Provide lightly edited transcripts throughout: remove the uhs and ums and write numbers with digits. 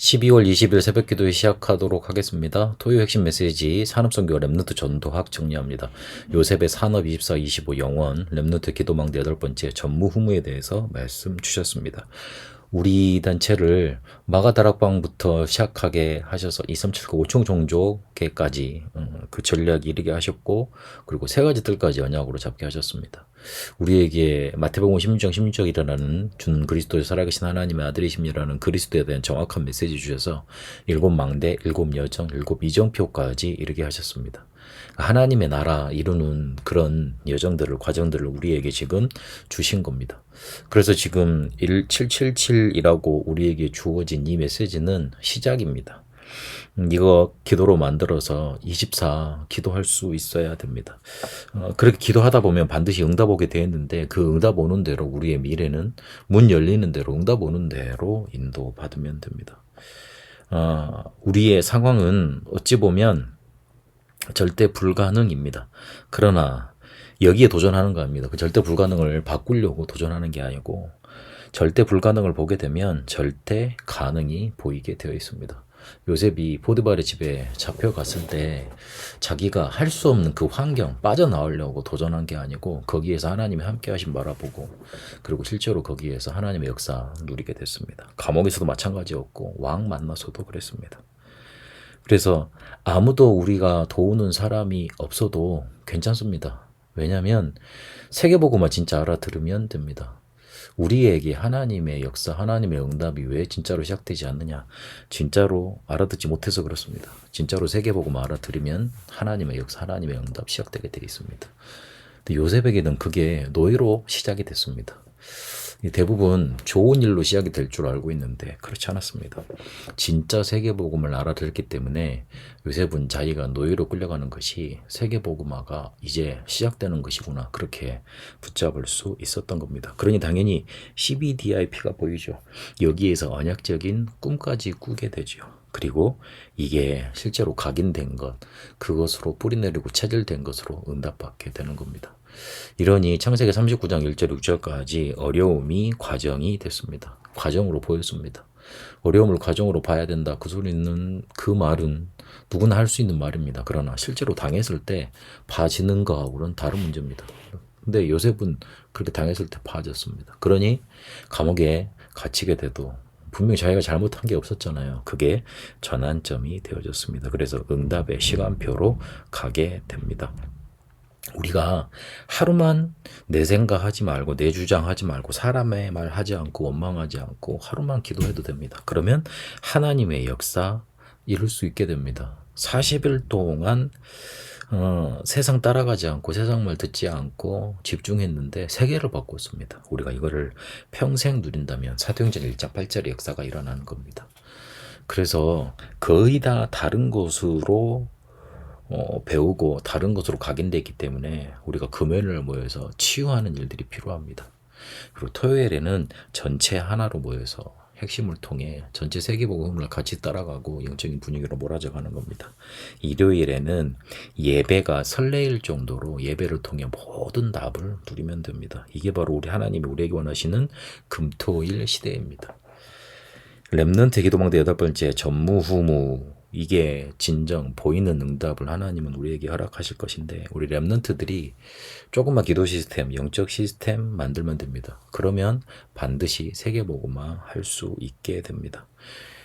12월 20일 새벽기도회 시작하도록 하겠습니다. 토요 핵심 메시지 산업선교 랩노트 전도학 정리합니다. 요셉의 산업 24-25 영원 랩노트 기도망대 8번째 전무후무에 대해서 말씀 주셨습니다. 우리 단체를 마가다락방부터 시작하게 하셔서 2379 5총 종족계까지 그 전략 이르게 하셨고, 그리고 세 가지 뜰까지 언약으로 잡게 하셨습니다. 우리에게 마태복음 16장 일어나는 주는 그리스도의 살아계신 하나님의 아들이심이라는 그리스도에 대한 정확한 메시지 주셔서 7망대, 7여정, 7이정표까지 이르게 하셨습니다. 하나님의 나라 이루는 그런 여정들을, 과정들을 우리에게 지금 주신 겁니다. 그래서 지금 1777이라고 우리에게 주어진 이 메시지는 시작입니다. 이거 기도로 만들어서 24 기도할 수 있어야 됩니다. 그렇게 기도하다 보면 반드시 응답 오게 되어 있는데, 그 응답 오는 대로 우리의 미래는 문 열리는 대로 응답 오는 대로 인도받으면 됩니다. 우리의 상황은 어찌 보면 절대 불가능입니다. 그러나 여기에 도전하는 겁니다. 그 절대 불가능을 바꾸려고 도전하는 게 아니고, 절대 불가능을 보게 되면 절대 가능이 보이게 되어 있습니다. 요셉이 포드발의 집에 잡혀갔을 때 자기가 할 수 없는 그 환경 빠져나오려고 도전한 게 아니고, 거기에서 하나님이 함께 하신 바라보고, 그리고 실제로 거기에서 하나님의 역사 누리게 됐습니다. 감옥에서도 마찬가지였고, 왕 만나서도 그랬습니다. 그래서 아무도 우리가 도우는 사람이 없어도 괜찮습니다. 왜냐하면 세계복음만 진짜 알아들으면 됩니다. 우리에게 하나님의 역사, 하나님의 응답이 왜 진짜로 시작되지 않느냐? 진짜로 알아듣지 못해서 그렇습니다. 진짜로 세계복음만 알아들으면 하나님의 역사, 하나님의 응답 시작되게 되어 있습니다. 근데 요셉에게는 그게 노예로 시작이 됐습니다. 대부분 좋은 일로 시작이 될 줄 알고 있는데 그렇지 않았습니다. 진짜 세계복음을 알아들었기 때문에 요셉은 자기가 노예로 끌려가는 것이 세계복음화가 이제 시작되는 것이구나, 그렇게 붙잡을 수 있었던 겁니다. 그러니 당연히 CBDIP가 보이죠. 여기에서 언약적인 꿈까지 꾸게 되죠. 그리고 이게 실제로 각인된 것, 그것으로 뿌리내리고 체질된 것으로 응답받게 되는 겁니다. 이러니 창세기 39장 1절 6절까지 어려움이 과정이 됐습니다. 과정으로 보였습니다. 어려움을 과정으로 봐야 된다, 그 소리는, 그 말은 누구나 할 수 있는 말입니다. 그러나 실제로 당했을 때 봐지는 거하고는 다른 문제입니다. 근데 요셉은 그렇게 당했을 때 봐졌습니다. 그러니 감옥에 갇히게 돼도 분명히 자기가 잘못한 게 없었잖아요. 그게 전환점이 되어졌습니다. 그래서 응답의 시간표로 가게 됩니다. 우리가 하루만 내 생각하지 말고, 내 주장하지 말고, 사람의 말 하지 않고, 원망하지 않고 하루만 기도해도 됩니다. 그러면 하나님의 역사 이룰 수 있게 됩니다. 40일 동안 세상 따라가지 않고, 세상 말 듣지 않고 집중했는데 세계를 바꿨습니다. 우리가 이거를 평생 누린다면 사도행전 1장 8절의 역사가 일어나는 겁니다. 그래서 거의 다 다른 곳으로 배우고 다른 것으로 각인되어 있기 때문에 우리가 금요일을 모여서 치유하는 일들이 필요합니다. 그리고 토요일에는 전체 하나로 모여서 핵심을 통해 전체 세계복음을 같이 따라가고 영적인 분위기로 몰아져 가는 겁니다. 일요일에는 예배가 설레일 정도로 예배를 통해 모든 답을 누리면 됩니다. 이게 바로 우리 하나님이 우리에게 원하시는 금토일 시대입니다. 렘넌트 기도망대 8번째 전무후무, 이게 진정 보이는 응답을 하나님은 우리에게 허락하실 것인데, 우리 렘넌트들이 조금만 기도 시스템, 영적 시스템 만들면 됩니다. 그러면 반드시 세계복음화 할 수 있게 됩니다.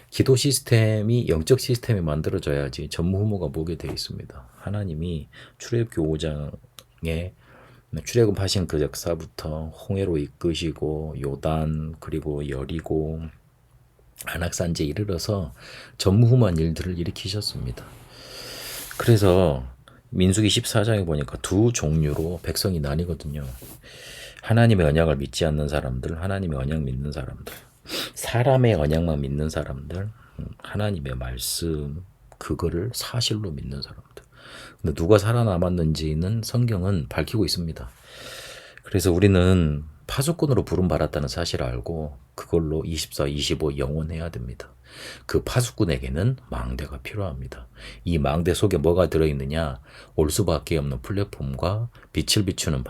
기도 시스템이 영적 시스템이 만들어져야지 전무후무가 보게 되어 있습니다. 하나님이 출애굽기 5장에 출애굽하신 그 역사부터 홍해로 이끄시고 요단, 그리고 여리고, 안악산지에 이르러서 전무후무한 일들을 일으키셨습니다. 그래서 민수기 14장에 보니까 두 종류로 백성이 나뉘거든요. 하나님의 언약을 믿지 않는 사람들, 하나님의 언약 믿는 사람들, 사람의 언약만 믿는 사람들, 하나님의 말씀 그거를 사실로 믿는 사람들. 근데 누가 살아남았는지는 성경은 밝히고 있습니다. 그래서 우리는 파수꾼으로 부름받았다는 사실을 알고 그걸로 24, 25 영원해야 됩니다. 그 파수꾼에게는 망대가 필요합니다. 이 망대 속에 뭐가 들어있느냐? 올 수밖에 없는 플랫폼과 빛을 비추는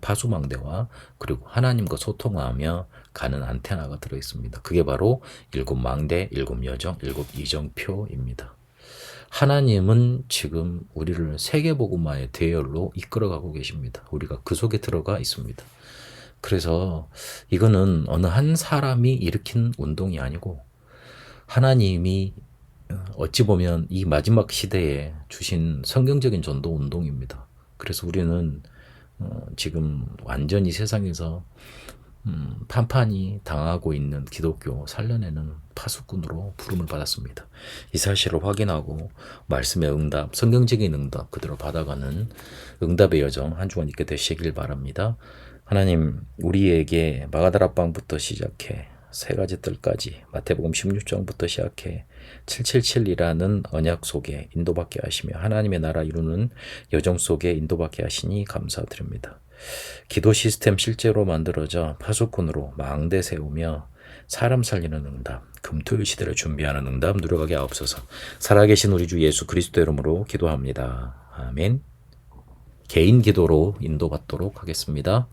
파수망대와 그리고 하나님과 소통하며 가는 안테나가 들어있습니다. 그게 바로 일곱 망대, 일곱 여정, 일곱 이정표입니다. 하나님은 지금 우리를 세계복음화의 대열로 이끌어가고 계십니다. 우리가 그 속에 들어가 있습니다. 그래서 이거는 어느 한 사람이 일으킨 운동이 아니고 하나님이 어찌 보면 이 마지막 시대에 주신 성경적인 전도 운동입니다. 그래서 우리는 지금 완전히 세상에서 판판이 당하고 있는 기독교 살려내는 파수꾼으로 부름을 받았습니다. 이 사실을 확인하고 말씀의 응답, 성경적인 응답 그대로 받아가는 응답의 여정 한 주간 있게 되시길 바랍니다. 하나님, 우리에게 마가다락방부터 시작해 세 가지 뜰까지 마태복음 16장부터 시작해 777이라는 언약 속에 인도받게 하시며 하나님의 나라 이루는 여정 속에 인도받게 하시니 감사드립니다. 기도 시스템 실제로 만들어져 파수꾼으로 망대 세우며 사람 살리는 응답, 금토일 시대를 준비하는 응답 누려가게 하옵소서. 살아계신 우리 주 예수 그리스도 이름으로 기도합니다. 아멘. 개인 기도로 인도받도록 하겠습니다.